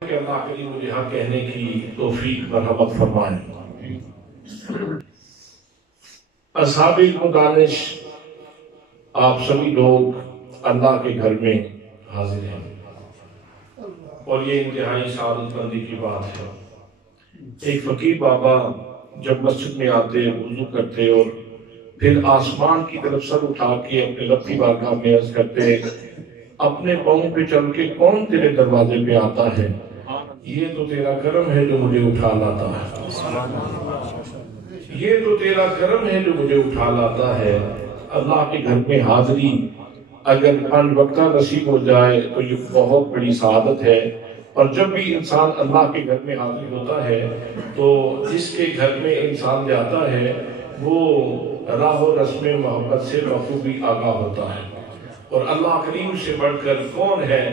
کہ اللہ کریم مجھے حق کہنے کی توفیق مرحمت فرمائے۔ اصحاب علم و دانش، آپ سبھی لوگ اللہ کے گھر میں حاضر ہیں اور یہ انتہائی سعادت مندی کی بات ہے۔ ایک فقیر بابا جب مسجد میں آتے، وضو کرتے اور پھر آسمان کی طرف سر اٹھا کے اپنے رب کی بارگاہ میں عرض کرتے، اپنے پاؤں پہ چل کے کون تیرے دروازے پہ آتا ہے؟ یہ تو تیرا کرم ہے جو مجھے اٹھا لاتا ہے، یہ تو تیرا کرم ہے جو مجھے اٹھا لاتا ہے۔ اللہ کے گھر میں حاضری اگر پانچ وقتہ نصیب ہو جائے تو یہ بہت بڑی سعادت ہے۔ اور جب بھی انسان اللہ کے گھر میں حاضر ہوتا ہے تو جس کے گھر میں انسان جاتا ہے وہ راہ و رسم محبت سے بخوبی آگاہ ہوتا ہے۔ اور اللہ کریم سے بڑھ کر کون ہے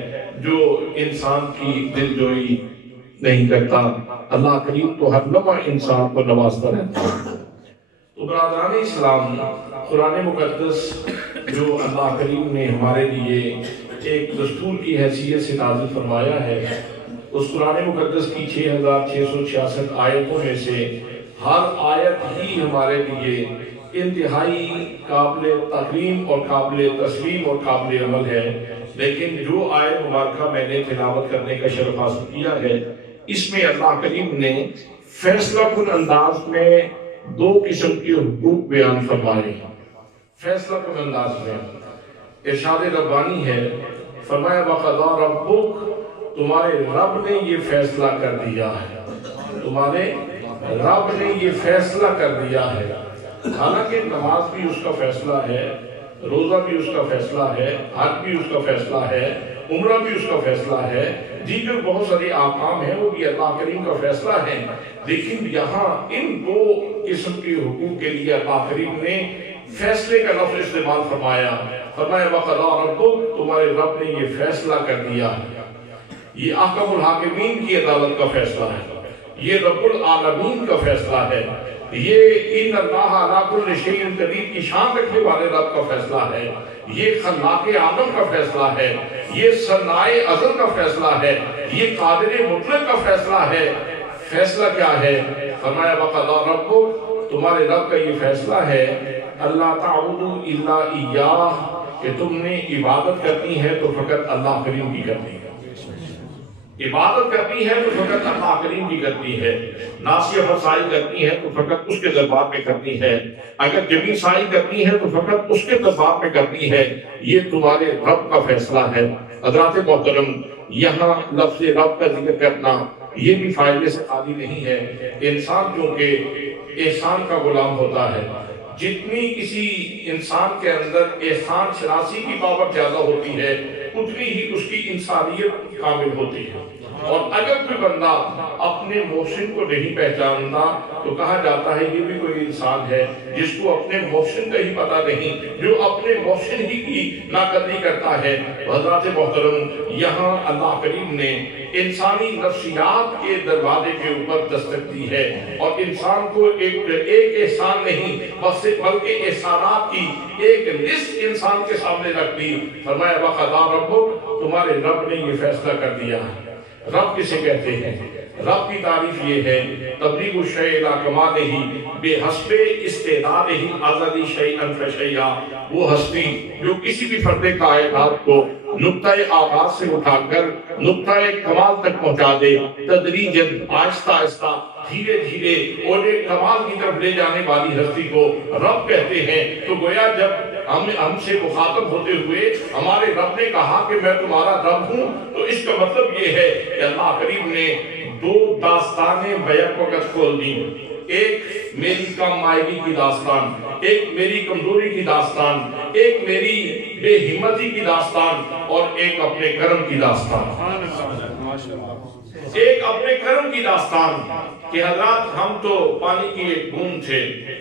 جو انسان کی دل جوئی نہیں کرتا؟ اللہ کریم تو ہر لمحہ انسان کو نوازتا رہتا ہے۔ تو برادران اسلام، قرآن مقدس جو اللہ کریم نے ہمارے لیے ایک دستور کی حیثیت سے نازل فرمایا ہے، اس قرآن مقدس کی 6666 آیتوں میں سے ہر آیت ہی ہمارے لیے انتہائی قابل تکریم اور قابل تسلیم اور قابل عمل ہے۔ لیکن جو آیت مبارکہ میں نے تلاوت کرنے کا شرف حاصل کیا ہے، اس میں اللہ کریم نے فیصلہ کن انداز میں دو قسم کے حقوق بیان فرمائے۔ فیصلہ کن انداز میں ارشاد ربانی ہے، فرمایا وَقَضَىٰ رَبُّكَ، تمہارے رب نے یہ فیصلہ کر دیا ہے، تمہارے رب نے یہ فیصلہ کر دیا ہے۔ حالانکہ نماز بھی اس کا فیصلہ ہے، روزہ بھی اس کا فیصلہ ہے، حج بھی اس کا فیصلہ ہے، عمرہ بھی اس کا فیصلہ ہے، دیگر بہت سارے احکام ہیں وہ بھی اللہ کریم کا فیصلہ ہے۔ لیکن یہاں ان دو قسم کے حقوق کے لیے اللہ کریم نے فیصلے کا لفظ استعمال فرمایا۔ فرمایا وَقَضَىٰ رَبُّكَ، تمہارے رب نے یہ فیصلہ کر دیا ہے۔ یہ احکم الحاکمین کی عدالت کا فیصلہ ہے، یہ رب العالمین کا فیصلہ ہے، یہ ان اللہ علی کل شیء قدیر کی شان رکھنے والے رب کا فیصلہ ہے، یہ خلاق عالم کا فیصلہ ہے، یہ صنائے ازل کا فیصلہ ہے، یہ قادر مطلق کا فیصلہ ہے۔ فیصلہ کیا ہے؟ فرمایا وَقَضَىٰ رَبُّكَ، تمہارے رب کا یہ فیصلہ ہے اللہ تعبدوا الا ایاہ، کہ تم نے عبادت کرنی ہے تو فقط اللہ کریم کی کرنی ہے، عبادت کرنی ہے تو فقط اللہ کریم کی کرنی ہے، ناصیہ فرسائی کرنی ہے تو فقط اس کے دربار میں کرنی ہے، اگر جمی سائی کرنی ہے تو فقط اس کے دربار میں کرنی ہے۔ یہ تمہارے رب کا فیصلہ ہے۔ حضرات محترم، یہاں لفظ رب کا ذکر کرنا یہ بھی فائدے سے خالی نہیں ہے۔ انسان چونکہ احسان کا غلام ہوتا ہے، جتنی کسی انسان کے اندر احسان شناسی کی پاور زیادہ ہوتی ہے اتنی ہی اس کی انسانیت کامل ہوتی ہے۔ اور اگر کوئی بندہ اپنے محسن کو نہیں پہچانتا تو کہا جاتا ہے یہ بھی کوئی انسان ہے جس کو اپنے محسن کا ہی پتہ نہیں، جو اپنے محسن ہی کی ناقدری کرتا ہے۔ حضرات محترم، یہاں اللہ کریم نے انسانی نفسیات کے دروازے کے اوپر دستک دی ہے اور انسان کو ایک احسان نہیں بلکہ احسانات کی ایک لسٹ انسان کے سامنے رکھ دی۔ فرمایا وَقَضَىٰ رَبُّكَ، تمہارے رب نے یہ فیصلہ کر دیا ہے۔ رب کسے کہتے ہیں؟ رب کی تعریف یہ ہے تبلیغ الشیء الی کمالہ بحسب استعدادہ ازلی شیئا فشیئا، وہ ہستی جو کسی بھی فرد کائنات کو نقطۂ آغاز سے اٹھا کر نقطۂ کمال تک پہنچا دے، تدریجاً آہستہ آہستہ دھیرے دھیرے اور ایک کمال کی طرف لے جانے والی ہستی کو رب کہتے ہیں۔ تو گویا جب ہم سے مخاطب ہوتے ہوئے ہمارے رب نے کہا کہ میں تمہارا رب ہوں، تو اس کا مطلب یہ ہے کہ اللہ کریم نے دو داستانیں بیک وقت کھول دی، ایک میری کم مائگی کی داستان، ایک میری کمزوری کی داستان، ایک میری بے ہمتی کی داستان اور ایک اپنے کرم کی داستان، ایک اپنے کرم کی داستان کہ حضرات ہم تو پانی کی ایک بوند تھے،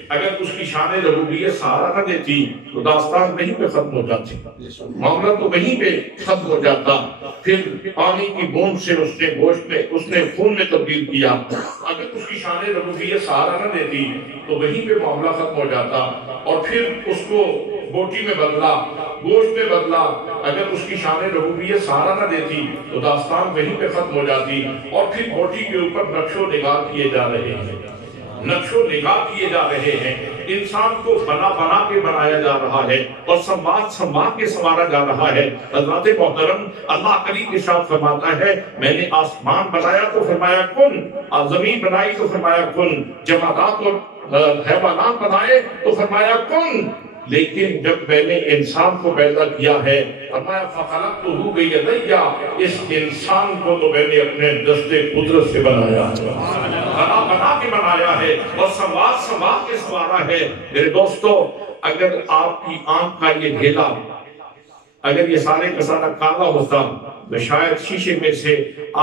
اگر اس کی شان ربوبیت سہارا نہ دیتی تو داستان وہیں پہ ختم ہو جاتی، معاملہ تو وہیں پہ ختم ہو جاتا۔ پھر پانی کی بوند سے اس نے گوشت میں، اس نے خون میں تبدیل کیا، اگر اس کی شان ربوبیت سہارا نہ دیتی تو وہیں پہ معاملہ ختم ہو جاتا۔ اور پھر اس کو بوٹی میں بدلا، گوشت میں بدلا، اگر اس کی شان ربوبیت سہارا نہ دیتی تو داستان وہیں پہ ختم ہو جاتی۔ اور پھر بوٹی کے اوپر نقش و نگار کیے جا رہے ہیں، نقش و نگار کیے جا رہے ہیں، انسان کو بنا بنا کے بنایا جا رہا ہے اور سنوار کے سنوارا جا رہا ہے۔ حضرات محترم، اللہ کریم کے ساتھ فرماتا ہے میں نے آسمان بنایا تو فرمایا کن، زمین بنائی تو فرمایا کن، جمادات اور حیوانات بنائے تو فرمایا کن، لیکن جب میں نے انسان کو پیدا کیا ہے فرمایا فَخَلَقْتُهُ بِيَدَيَّ، اس انسان کو تو میں نے اپنے دست قدرت سے بنایا ہے، بنا بنا کے بنایا ہے اور سنوار کے سنوارا ہے۔ میرے دوستو، اگر آپ کی آنکھ کا یہ ڈھیلا، اگر یہ سارے کا سارا کالا ہوتا تو شاید شیشے میں سے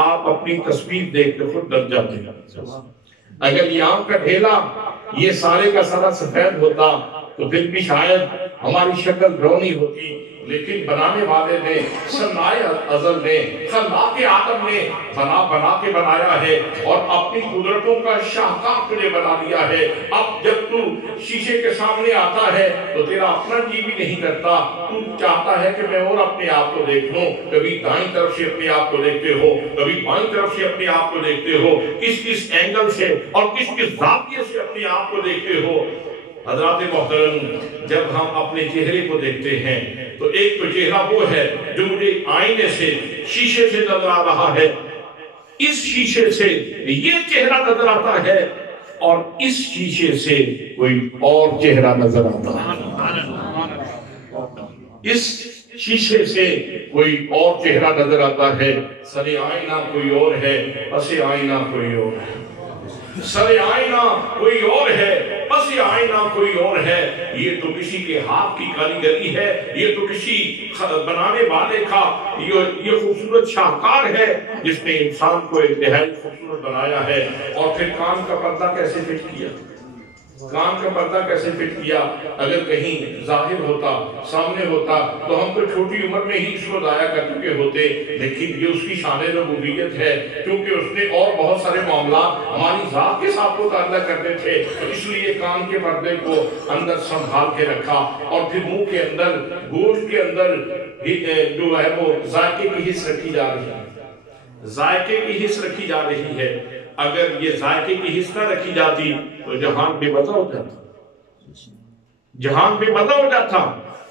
آپ اپنی تصویر دیکھ کے خود ڈر جاتے ہیں۔ اگر یہ آنکھ کا ڈھیلا یہ سارے کا سارا سفید ہوتا تو پھر بھی شاید ہماری شکل ڈرونی ہوتی، لیکن بنانے والے نے، صنائے ازل نے، خلاق عالم نے بنا بنا کے بنایا ہے اور اپنی قدرتوں کا شاہکار تجھے بنا دیا ہے۔ اب جب تو شیشے کے سامنے آتا ہے تو تیرا اپنا جی بھی نہیں کرتا، تو چاہتا ہے کہ میں اور اپنے آپ کو دیکھ لوں۔ کبھی دائیں طرف سے اپنے آپ کو دیکھتے ہو، کبھی بائیں طرف سے اپنے آپ کو دیکھتے ہو، کس اینگل سے اور کس زاویے سے اپنے آپ کو دیکھتے ہو۔ حضرات محترم، جب ہم اپنے چہرے کو دیکھتے ہیں تو ایک تو چہرہ وہ ہے جو مجھے آئینے سے، شیشے سے نظر آ رہا ہے، اس شیشے سے یہ چہرہ نظر آتا ہے اور اس شیشے سے کوئی اور چہرہ نظر آتا ہے، اس شیشے سے کوئی اور چہرہ نظر آتا ہے۔ سر آئینہ کوئی اور ہے، پس آئینہ کوئی اور ہے، سر آئینہ کوئی اور ہے، پس آئینہ کوئی اور ہے۔ یہ تو کسی کے ہاتھ کی کاریگری ہے، یہ تو کسی بنانے والے کا یہ خوبصورت شاہکار ہے جس نے انسان کو انتہائی خوبصورت بنایا ہے۔ اور پھر کان کا پردہ کیسے فٹ کیا، کان کا پردہ کیسے فٹ کیا؟ اگر کہیں ظاہر ہوتا، سامنے ہوتا تو ہم تو چھوٹی عمر میں ہی اس کو ضائع کر چکے ہوتے، لیکن یہ اس کی شان ربوبیت ہے کیونکہ اس نے اور بہت سارے معاملات ہماری ذات کے ساتھ متعلق کرتے تھے، اس لیے کان کے پردے کو اندر سنبھال کے رکھا۔ اور پھر منہ کے اندر، گوشت کے اندر جو ہے وہ ذائقے کی حص رکھی جا رہی ہے، ذائقے کی حص رکھی جا رہی ہے۔ اگر یہ ذائقے کی حص نہ رکھی جاتی تو جہان بے مزہ ہو جاتا، جہان بے مزہ ہو جاتا۔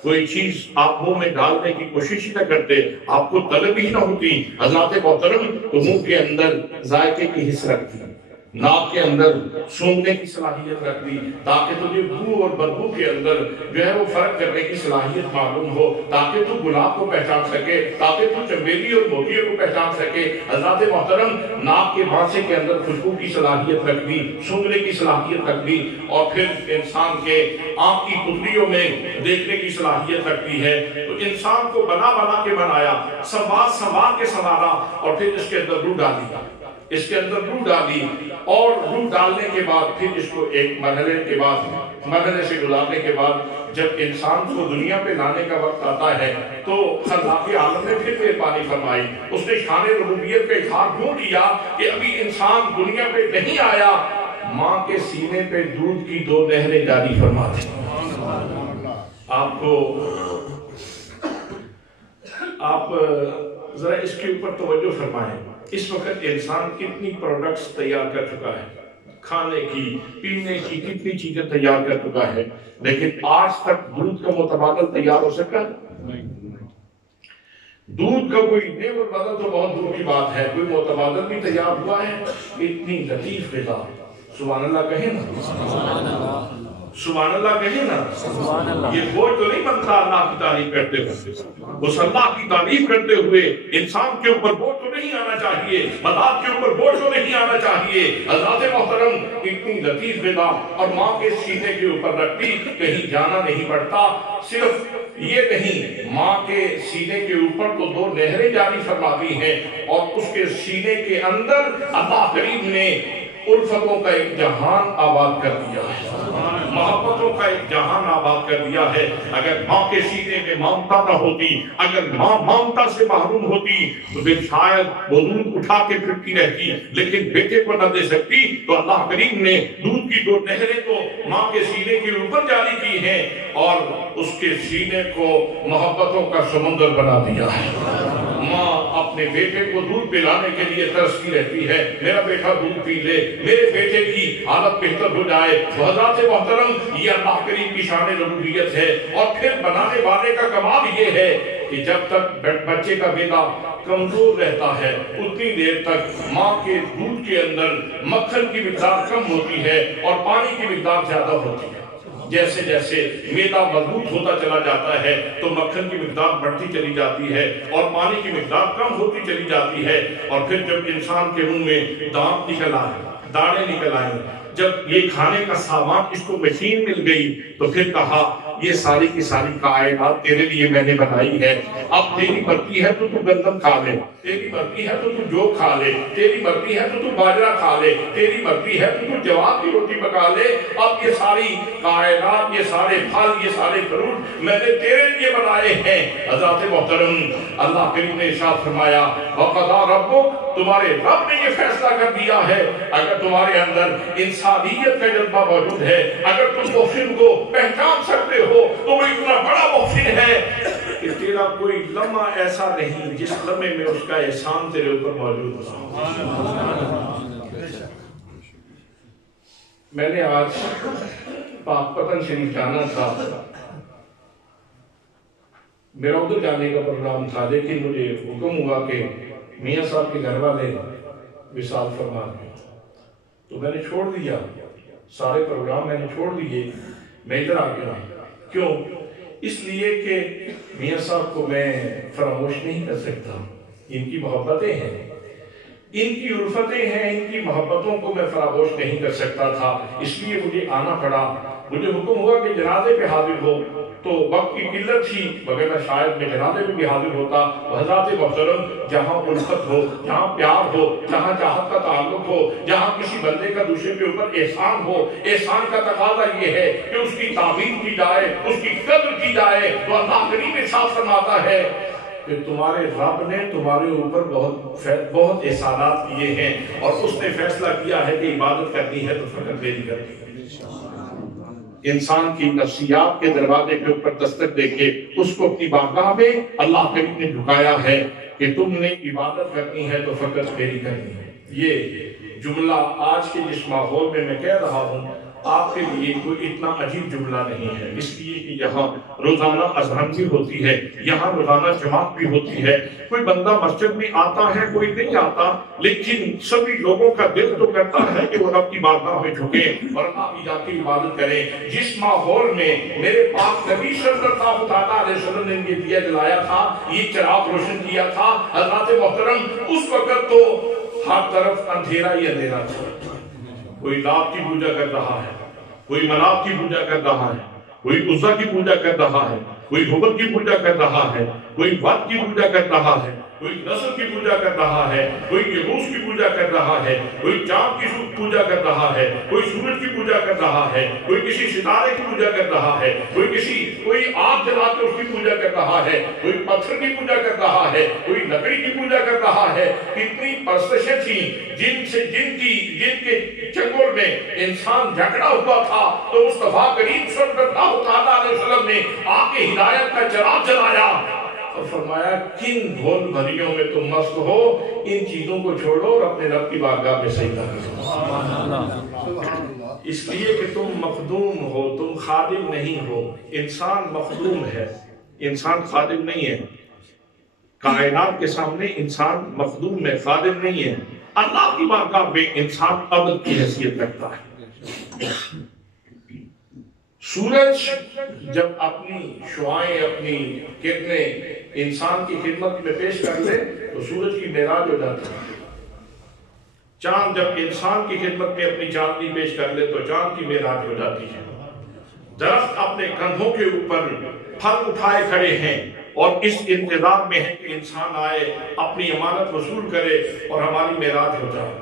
کوئی چیز آپ منہ میں ڈالنے کی کوشش نہ کرتے، آپ کو طلب ہی نہ ہوتی۔ حضرات محترم، تو منہ کے اندر ذائقے کی حص رکھ دی، ناک کے اندر سونگنے کی صلاحیت رکھ دی تاکہ تجھے بو اور بدبو کے اندر جو ہے وہ فرق کرنے کی صلاحیت معلوم ہو، تاکہ تو گلاب کو پہچان سکے، تاکہ تو چمیلی اور موتیوں کو پہچان سکے۔ حضرات محترم، ناک کے بانسے کے اندر خوشبو کی صلاحیت رکھ دی، سونگنے کی صلاحیت رکھ دی، اور پھر انسان کے آنکھ کی پتلیوں میں دیکھنے کی صلاحیت رکھتی ہے۔ تو انسان کو بنا بنا کے بنایا، سنوار کے سنوارا، اور پھر اس کے اندر روح ڈالی، اس کے اندر روح ڈالی، اور روح ڈالنے کے بعد پھر اس کو ایک مرحلے سے گزارنے کے بعد جب انسان کو دنیا پہ لانے کا وقت آتا ہے تو خلاق عالم نے پھر مہربانی فرمائی۔ اس نے شان ربوبیت کا اظہار کیوں کیا کہ ابھی انسان دنیا پہ نہیں آیا، ماں کے سینے پہ دودھ کی 2 نہریں جاری فرما دی۔ آپ ذرا اس کے اوپر توجہ فرمائیں۔ اس وقت انسان کتنی پروڈکٹس تیار کر چکا ہے، کھانے کی، پینے کی کتنی چیزیں تیار کر چکا ہے، لیکن آج تک دودھ کا متبادل تیار ہو سکا ہے؟ دودھ کا کوئی نیم اور بدل تو بہت دور کی بات ہے، کوئی متبادل بھی تیار ہوا ہے؟ اتنی لطیف غذا، سبحان اللہ کہیں نا، سبحان اللہ کہیں نا۔ یہ بوجھ تو نہیں بنتا اللہ کی تعریف کرتے ہوئے، اس اللہ کی تعریف کرتے ہوئے انسان کے اوپر بوجھ تو نہیں آنا چاہیے، مذاق کے اوپر بوجھ تو نہیں آنا چاہیے۔ حضرات محترم، اتنی لطیف غذا اور ماں کے سینے کے اوپر رکھتی، کہیں جانا نہیں پڑتا۔ صرف یہ نہیں، ماں کے سینے کے اوپر تو 2 نہریں جاری فرما دی ہیں، اور اس کے سینے کے اندر اللہ کریم نے الفتوں کا ایک جہان آباد کر دیا ہے، محبتوں کا ایک جہان آباد کر دیا ہے۔ اگر ماں کے سینے میں ممتا نہ ہوتی، اگر ماں ممتا سے محروم ہوتی تو پھر شاید وہ دودھ اٹھا کے پھرتی رہتی، لیکن بیٹے کو نہ دے سکتی تو اللہ کریم نے دودھ کی دو نہریں تو ماں کے سینے کے اوپر جاری کی ہیں اور اس کے سینے کو محبتوں کا سمندر بنا دیا ہے۔ ماں اپنے بیٹے کو دودھ پلانے کے لیے ترستی رہتی ہے، میرا بیٹا دودھ پی لے، میرے بیٹے کی حالت بہتر ہو جائے۔ حضرات محترم، یہ اللہ کریم کی شان ربوبیت ہے۔ اور پھر بنانے والے کا کمال یہ ہے کہ جب تک بچے کا بیٹا کمزور رہتا ہے اتنی دیر تک ماں کے دودھ کے اندر مکھن کی مقدار کم ہوتی ہے اور پانی کی مقدار زیادہ ہوتی ہے۔ جیسے جیسے میدا مضبوط ہوتا چلا جاتا ہے تو مکھن کی مقدار بڑھتی چلی جاتی ہے اور پانی کی مقدار کم ہوتی چلی جاتی ہے۔ اور پھر جب انسان کے منہ میں دانت نکل آئے، دانے نکل آئے، جب یہ کھانے کا سامان اس کو مشین مل گئی تو پھر کہا یہ ساری کی ساری کائنات تیرے لیے میں نے بنائی ہے، اب تیری مرضی ہے تو تو گندم کھا لے، تیری مرضی ہے تو تو جو کھا لے، تیری مرضی ہے تو تو باجرہ کھا لے، تیری مرضی ہے تو تو جوار کی روٹی پکا لے، اب یہ ساری کائنات، یہ سارے پھل، یہ سارے فروٹ میں نے تیرے لیے بنائے ہیں۔ حضرات محترم، اللہ کریم نے ارشاد فرمایا وَقَضَىٰ رَبُّكَ، تمہارے رب نے یہ فیصلہ کر دیا ہے اگر تمہارے اندر انسانیت کا جذبہ موجود ہے، اگر تم محسن کو پہچان سکتے ہو تو وہ اتنا بڑا محسن ہے کہ تیرا کوئی لمحہ ایسا نہیں جس لمحے میں اس کا احسان تیرے اوپر موجود ہو۔ میں نے آج پاک پتن شریف جانا تھا، میرا ادھر جانے کا پروگرام تھا، لیکن مجھے حکم ہوا کہ میاں صاحب کے گھر والے وصال فرما گئے تو میں نے چھوڑ دیا، سارے پروگرام میں نے چھوڑ دیے، میں ادھر آ گیا۔ کیوں؟ اس لیے کہ میاں صاحب کو میں فراموش نہیں کر سکتا، ان کی محبتیں ہیں، ان کی الفتیں ہیں، ان کی محبتوں کو میں فراموش نہیں کر سکتا تھا، اس لیے مجھے آنا پڑا۔ مجھے حکم ہوا کہ جنازے پہ حاضر ہو تو وقت کی قلت تھی، وغیرہ شاید میں جنازے پہ بھی حاضر ہوتا۔ حضرات محترم، جہاں الفت ہو، جہاں پیار ہو، جہاں چاہت کا تعلق ہو، جہاں کسی بندے کا دوسرے کے اوپر احسان ہو، احسان کا تقاضا یہ ہے کہ اس کی تعظیم کی جائے، اس کی قدر کی جائے، تو اللہ کریم ارشاد فرماتا ہے کہ تمہارے رب نے تمہارے اوپر بہت احسانات کیے ہیں اور اس نے فیصلہ کیا ہے کہ عبادت کرنی ہے تو فقط میری کرنی ہے۔ انسان کی نفسیات کے دروازے کے اوپر دستک دے کے اس کو اپنی بارگاہ میں اللہ کریم نے جھکایا ہے کہ تم نے عبادت کرنی ہے تو فقط میری کرنی ہے۔ یہ جملہ آج کے جس ماحول میں کہہ رہا ہوں آپ کے لیے کوئی اتنا عجیب جملہ نہیں ہے، اس لیے کہ یہاں روزانہ اذان بھی ہوتی ہے، یہاں روزانہ جماعت بھی ہوتی ہے، کوئی بندہ مسجد میں آتا ہے کوئی نہیں آتا، لیکن سبھی لوگوں کا دل تو کرتا ہے کہ وہ رب کی بارگاہ میں جھکے اور اللہ کی ذات کی عبادت کریں۔ جس ماحول میں میرے پاک نبی صلی اللہ علیہ وسلم نے یہ دیا جلایا تھا، یہ چراغ روشن کیا تھا، حضرات محترم اس وقت تو ہر طرف اندھیرا ہی اندھیرا تھا۔ کوئی لات کی پوجا کر رہا ہے، کوئی منات کی پوجا کر رہا ہے، کوئی عزا کی پوجا کر رہا ہے، کوئی حبل کی پوجا کر رہا ہے، کوئی وات کی پوجا کر رہا ہے، کوئی نصر کی پوجا کر رہا ہے، کوئی یغوث کی پوجا کر رہا ہے، کوئی چاند کی پوجا کر رہا ہے، کوئی سورج کی پوجا کر رہا ہے، کوئی کسی ستارے کی پوجا کر رہا ہے، کوئی آگ جلا کے اس کی پوجا کر رہا ہے، کوئی پتھر کی پوجا کر رہا ہے، کوئی لکڑی کی پوجا کر رہا ہے۔ کتنی پرستشیں تھیں جن کے چنگل میں انسان جھگڑا ہوا تھا تو مصطفیٰ کریم صلی اللہ علیہ وسلم نے آ کے ہدایت کا چراغ جلایا اور فرمایا کن بھول بھریوں میں تم مست ہو، ان چیزوں کو چھوڑو اور اپنے رب کی بارگاہ میں سجدہ کرو۔ اس لیے کہ تم مخدوم ہو، تم خادم نہیں ہو۔ انسان مخدوم ہے، انسان خادم نہیں ہے۔ کائنات کے سامنے انسان مخدوم ہے، خادم نہیں ہے۔ اللہ کی بارگاہ میں انسان عبد کی حیثیت رکھتا ہے۔ سورج جب اپنی شعائیں، اپنی کرنیں انسان کی خدمت میں پیش کر لے تو سورج کی معراج ہو جاتی ہے۔ چاند جب انسان کی خدمت میں اپنی چاندنی پیش کر لے تو چاند کی معراج ہو جاتی ہے۔ درخت اپنے کندھوں کے اوپر پھل اٹھائے کھڑے ہیں اور اس انتظار میں ہے کہ انسان آئے، اپنی امانت وصول کرے اور ہماری معراج ہو جائے۔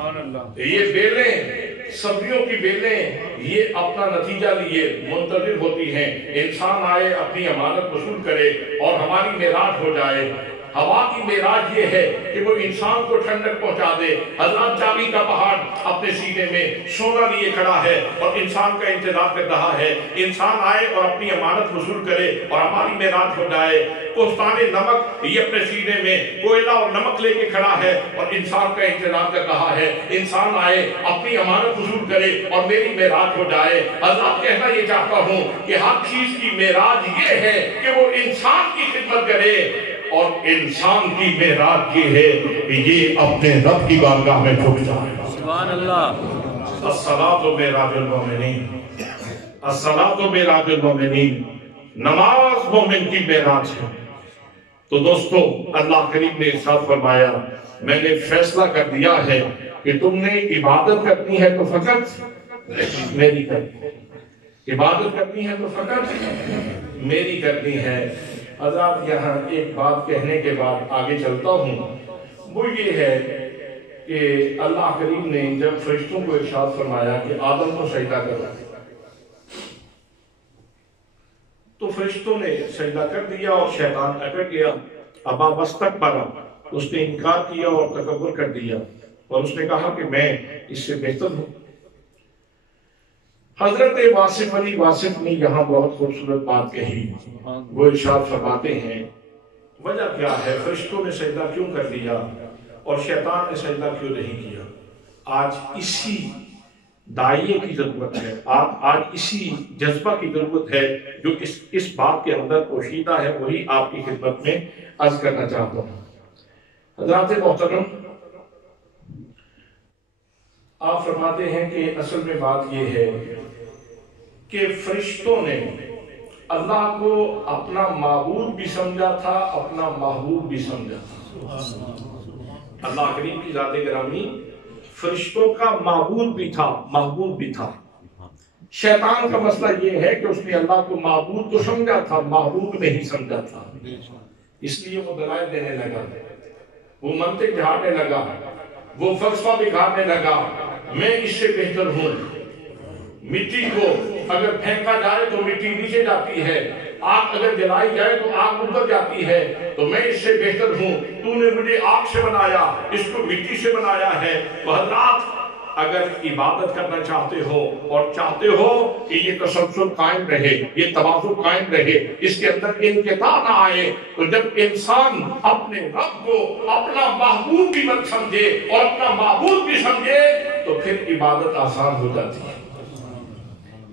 یہ بیلیں، سبزیوں کی بیلیں، یہ اپنا نتیجہ لیے منتظر ہوتی ہیں انسان آئے، اپنی امانت وصول کرے اور ہماری معراج ہو جائے۔ ہوا کی معراج یہ ہے کہ وہ انسان کو ٹھنڈک پہنچا دے۔ حضرت چابی کا پہاڑ اپنے سینے میں سونا لیے کھڑا ہے اور انسان کا انتظار کر رہا ہے، انسان آئے اور اپنی امانت وصول کرے اور ہماری معراج ہو جائے۔ کوہستان نمک یہ اپنے سینے میں کوئلہ اور نمک لے کے کھڑا ہے اور انسان کا انتظار کر رہا ہے، انسان آئے، اپنی امانت وصول کرے اور میری معراج ہو جائے۔ حضرت کہنا یہ چاہتا ہوں کہ ہر چیز کی معراج یہ ہے کہ وہ انسان کی خدمت کرے، اور انسان کی معراج یہ ہے کہ یہ اپنے رب کی بارگاہ میں جھک جائے۔ سبحان اللہ۔ الصلاۃ معراج المومنین، الصلاۃ معراج المومنین، نماز مومن کی معراج ہے۔ تو دوستو، اللہ کریم نے ارشاد فرمایا، میں نے فیصلہ کر دیا ہے کہ تم نے عبادت کرنی ہے تو فقط میری کرنی ہے، عبادت کرنی ہے تو فقط میری کرنی ہے۔ حضرات یہاں ایک بات کہنے کے بعد آگے چلتا ہوں، وہ یہ ہے کہ اللہ کریم نے جب فرشتوں کو ارشاد فرمایا کہ آدم کو سجدہ کرو، تو فرشتوں نے سجدہ کر دیا اور شیطان اکڑ گیا، ابا واستکبر، اس نے انکار کیا اور تکبر کر دیا اور اس نے کہا کہ میں اس سے بہتر ہوں۔ حضرت واصف علی واصف نے یہاں بہت خوبصورت بات کہی، وہ ارشاد فرماتے ہیں وجہ کیا ہے، فرشتوں نے سجدہ کیوں کر دیا اور شیطان نے سجدہ کیوں نہیں کیا؟ آج اسی داعیے کی ضرورت ہے، آج اسی جذبہ کی ضرورت ہے جو اس بات کے اندر پوشیدہ ہے، وہی آپ کی خدمت میں عرض کرنا چاہتا ہوں۔ حضرات محترم، آپ فرماتے ہیں کہ اصل میں بات یہ ہے کہ فرشتوں نے اللہ کو اپنا معبود بھی سمجھا تھا، اپنا محبوب بھی سمجھا تھا۔ اللہ کریم کی ذات گرامی فرشتوں کا معبود بھی تھا، محبوب بھی تھا۔ شیطان کا مسئلہ یہ ہے کہ اس نے اللہ کو معبود تو سمجھا تھا، محبوب نہیں سمجھا تھا، اس لیے وہ دلائل دینے لگا، وہ منطق جھاڑنے لگا، وہ فلسفہ بگاڑنے لگا، میں اس سے بہتر ہوں۔ مٹی کو اگر پھینکا جائے تو مٹی نیچے جاتی ہے، آگ اگر جلائی جائے تو آگ اوپر جاتی ہے، تو میں اس سے بہتر ہوں، تو نے مجھے آگ سے بنایا، اس کو مٹی سے بنایا ہے۔ تو حضرات، اگر عبادت کرنا چاہتے ہو اور چاہتے ہو کہ یہ تسلسل قائم رہے، یہ توازن قائم رہے، اس کے اندر انقطاع نہ آئے، تو جب انسان اپنے رب کو اپنا محبوب بھی مت سمجھے اور اپنا معبود بھی سمجھے تو پھر عبادت آسان ہو جاتی ہے۔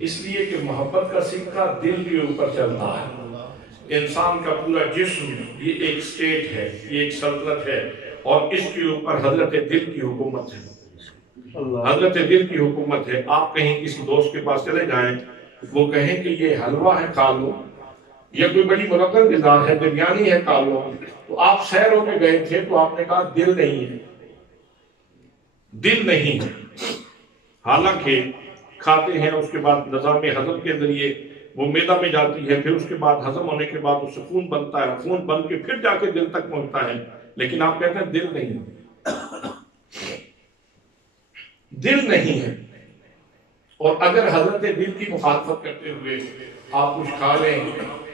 اس لیے کہ محبت کا سکہ دل کے اوپر چلتا ہے، انسان کا پورا جسم یہ ایک سٹیٹ ہے، یہ ایک سلطنت ہے، اور اس کے اوپر حضرت دل کی حکومت ہے، حضرت دل کی حکومت ہے۔ آپ کہیں کسی دوست کے پاس چلے جائیں، وہ کہیں کہ یہ حلوہ ہے کھا لو، یا کوئی بڑی مرکز غذا ہے، بریانی ہے کھا لو، تو آپ سیر ہو کے گئے تھے تو آپ نے کہا دل نہیں ہے، دل نہیں ہے، حالانکہ کھاتے ہیں، اس کے بعد نظام ہضم کے ذریعے وہ معدہ میں جاتی ہے، پھر اس کے بعد ہضم ہونے کے بعد اس سے خون بنتا ہے، خون بن کے پھر جا کے دل تک پہنچتا ہے، لیکن آپ کہتے ہیں دل نہیں، دل نہیں ہے۔ اور اگر حضرت دل کی مخالفت کرتے ہوئے آپ کچھ کھا لیں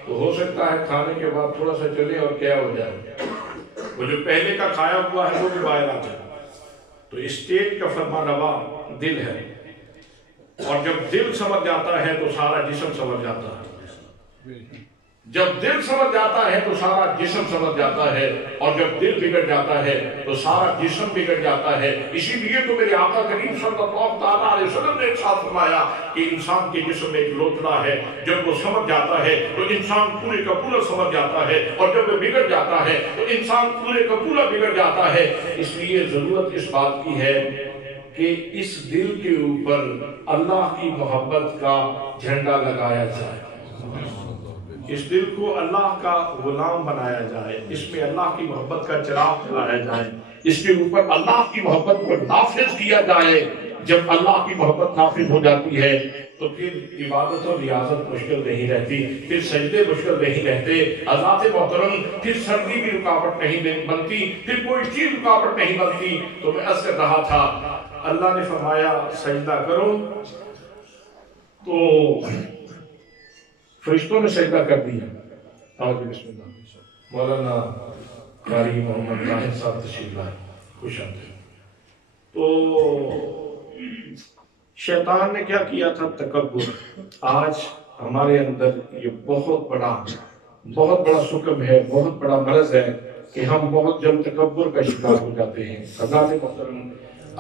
تو ہو سکتا ہے کھانے کے بعد تھوڑا سا چلے اور کیا ہو جائے، وہ جو پہلے کا کھایا ہوا ہے وہ بھی باہر آ جائے۔ تو اسٹیٹ کا فرما روا دل ہے، اور جب دل سمجھ جاتا ہے تو سارا جسم سمجھ جاتا ہے، جب دل سمجھ جاتا ہے تو سارا جسم سمجھ جاتا ہے، اور جب دل بگڑ جاتا ہے تو سارا جسم بگڑ جاتا ہے۔ اسی لیے تو میرے آقا کریم صلی اللہ تعالیٰ علیہ وسلم نے ارشاد فرمایا کہ انسان کے جسم میں ایک لوتھڑا ہے، جب وہ سمجھ جاتا ہے تو انسان پورے کا پورا سمجھ جاتا ہے، اور جب وہ بگڑ جاتا ہے تو انسان پورے کا پورا بگڑ جاتا ہے۔ اس لیے ضرورت اس بات کی ہے کہ اس دل کے اوپر اللہ کی محبت کا جھنڈا لگایا جائے، اس دل کو اللہ کا غلام بنایا جائے، اس میں اللہ کی محبت کا چراغ جلایا جائے، اس کے اوپر اللہ کی محبت کو نافذ کیا جائے۔ جب اللہ کی محبت نافذ ہو جاتی ہے تو پھر عبادت اور ریاضت مشکل نہیں رہتی، پھر سجدے مشکل نہیں رہتے۔ حضرات محترم پھر سردی بھی رکاوٹ نہیں بنتی، پھر کوئی چیز رکاوٹ نہیں بنتی۔ تو میں عرض کر رہا تھا اللہ نے فرمایا سجدہ کرو، تو فرشتوں نے سجدہ کر دیا۔ آگے بسم اللہ، مولانا قاری محمد طاہر صاحب تشریف لائے، خوش آمدید۔ تو شیطان نے کیا کیا تھا؟ تکبر۔ آج ہمارے اندر یہ بہت بڑا سکم ہے، بہت بڑا مرض ہے کہ ہم بہت جلد تکبر کا شکار ہو جاتے ہیں۔ حضرات محترم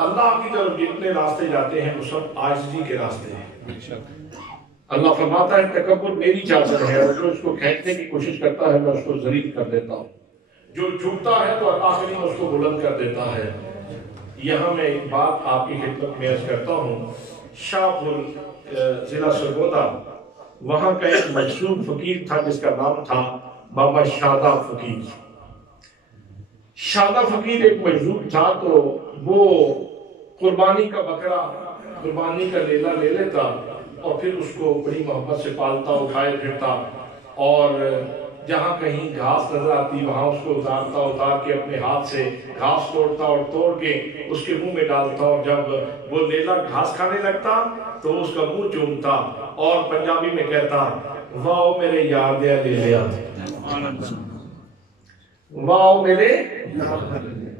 اللہ کی طرف جتنے راستے جاتے ہیں وہ سب عاجزی کے راستے ہیں۔ اللہ فرماتا ہے تکبر میری چادر ہے، اور جو اس کو کھینچنے کی کوشش کرتا ہے میں اس کو ذلیل کر دیتا ہوں، جو جھکتا ہے تو اللہ کریم اس کو بلند کر دیتا ہے۔ یہاں میں ایک بات آپ کی خدمت میں عرض کرتا ہوں، شاہ پور ضلع سرگودا، وہاں کا ایک مشہور فقیر تھا جس کا نام تھا بابا شادہ فقیر۔ شادہ فقیر ایک مجذوب تھا، تو وہ قربانی کا بکرا، قربانی کا لیلا لے لیتا اور پھر اس کو بڑی محبت سے پالتا، اٹھائے پھرتا، اور جہاں کہیں گھاس نظر آتی وہاں اس کو اتار کے اپنے ہاتھ سے گھاس توڑتا اور توڑ کے اس کے منہ میں ڈالتا، اور جب وہ لیلا گھاس کھانے لگتا تو اس کا منہ چومتا اور پنجابی میں کہتا واؤ میرے یار دیا لے لیا، واؤ میرے یار دیا۔